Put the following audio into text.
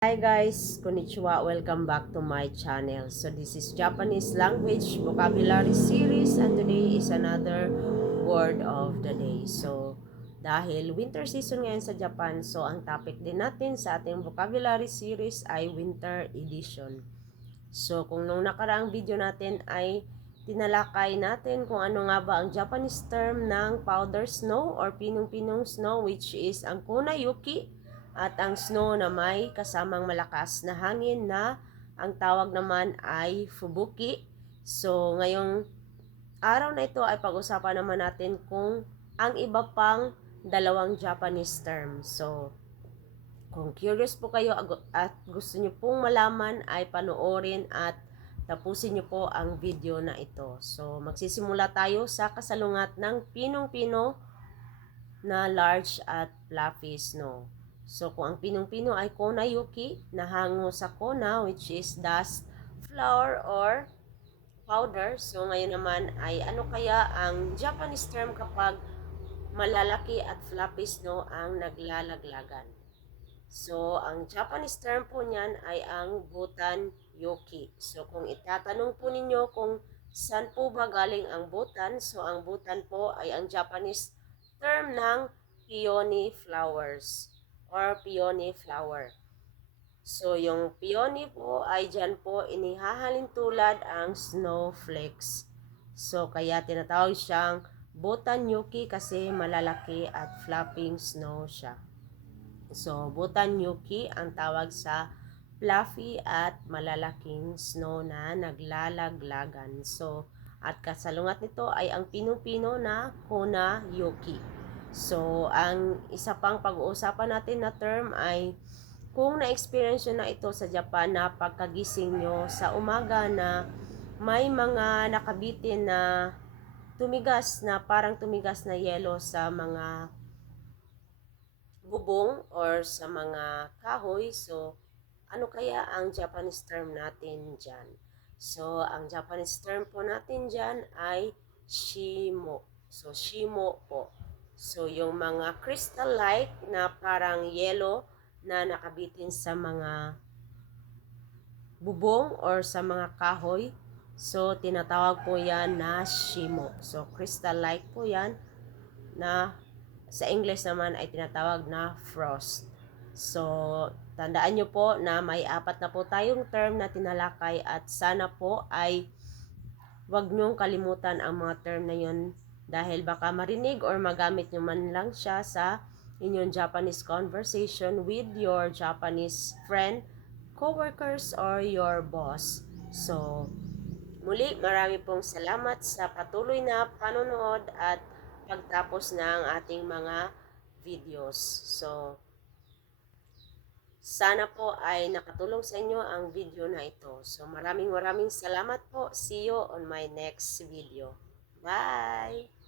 Hi guys, konnichiwa, welcome back to my channel. So this is Japanese language vocabulary series and today is another word of the day. So dahil winter season ngayon sa Japan, so ang topic din natin sa ating vocabulary series ay winter edition. So kung nung nakaraang video natin ay tinalakay natin kung ano nga ba ang Japanese term ng powder snow or pinong-pinong snow, which is ang Kunayuki, at ang snow na may kasamang malakas na hangin na ang tawag naman ay fubuki. So ngayong araw na ito ay pag-usapan naman natin kung ang iba pang dalawang Japanese term. So kung curious po kayo at gusto nyo pong malaman ay panoorin at tapusin nyo po ang video na ito. So magsisimula tayo sa kasalungat ng pinong-pino na large at fluffy snow. So kung ang pinong-pino ay Konayuki, nahango sa kona, which is dust, flour, or powder. So ngayon naman ay ano kaya ang Japanese term kapag malalaki at fluffy snow ang naglalaglagan? So ang Japanese term po niyan ay ang Butan Yoki. So kung itatanong po ninyo kung saan po ba galing ang Butan, so ang Butan po ay ang Japanese term ng peony flowers or peony flower. So, yung peony po ay dyan po inihahalin tulad ang snowflakes. So, kaya tinatawag siyang Botanyuki kasi malalaki at fluffing snow siya. So, Botanyuki ang tawag sa fluffy at malalaking snow na naglalaglagan. So, at kasalungat nito ay ang pinong-pino na Konayuki. So, ang isa pang pag-uusapan natin na term ay kung na-experience nyo na ito sa Japan na pagkagising nyo sa umaga na may mga nakabitin na tumigas na parang tumigas na yelo sa mga bubong or sa mga kahoy. So, ano kaya ang Japanese term natin dyan? So, ang Japanese term po natin dyan ay shimo. So, shimo po. So, yung mga crystal-like na parang yellow na nakabitin sa mga bubong or sa mga kahoy. So, tinatawag po yan na shimo. So, crystal-like po yan na sa English naman ay tinatawag na frost. So, tandaan nyo po na may apat na po tayong term na tinalakay at sana po ay wag nyong kalimutan ang mga term na yun dahil baka marinig or magamit nyo man lang siya sa inyong Japanese conversation with your Japanese friend, coworkers, or your boss. So, muli, marami pong salamat sa patuloy na panonood at pagtapos ng ating mga videos. So, sana po ay nakatulong sa inyo ang video na ito. So, maraming salamat po. See you on my next video. Bye!